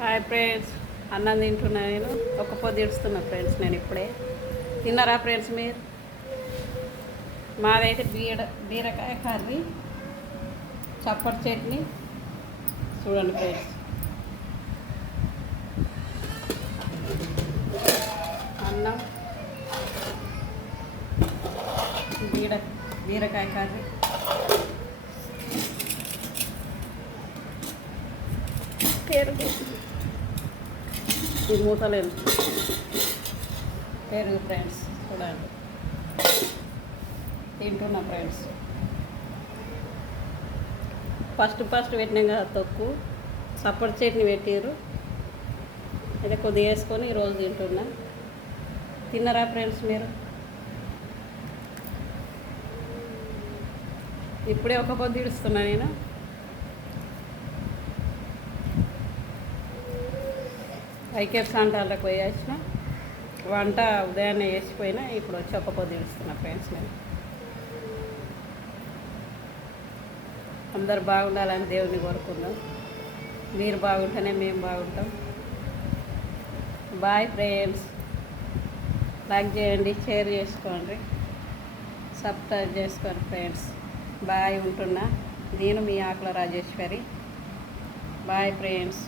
Hi friends, అన్నం తింటున్నా. నేను ఒక పొద్దు ఇడుస్తున్నా ఫ్రెండ్స్. నేను ఇప్పుడే తిన్నారా ఫ్రెండ్స్ మీరు? మాదైతే బీరకాయ కర్రీ, చప్పటి చట్నీ. చూడండి ఫ్రెండ్స్, అన్నం, బీరకాయ కర్రీ, పెరుగు, ఈ మూతలేదు పెరుగు ఫ్రెండ్స్. చూడండి తింటున్నా ఫ్రెండ్స్. ఫస్ట్ పెట్టినాం కదా తొక్కు, సప్పటి చట్నీ పెట్టారు. అయితే కొద్దిగా వేసుకొని ఈరోజు తింటున్నా. తిన్నారా ఫ్రెండ్స్ మీరు? ఇప్పుడే ఒక పొద్దు ఇడుస్తున్నా నేను. ఐకేఎఫ్ సెంటర్లకు పోయి వచ్చిన, వంట ఉదయాన్నే వేసిపోయినా. ఇప్పుడు వచ్చి ఒక పొద్దు ఇడుస్తున్నా ఫ్రెండ్స్. నేను అందరు బాగుండాలని దేవుని కోరుకుందాం. మీరు బాగుంటేనే మేము బాగుంటాం. Bye friends. లైక్ చేయండి, షేర్ చేసుకోండి, సబ్స్క్రైబ్ చేసుకోండి ఫ్రెండ్స్. బాయ్, ఉంటున్నా. నేను మీ ఆకుల రాజేశ్వరి. Bye friends.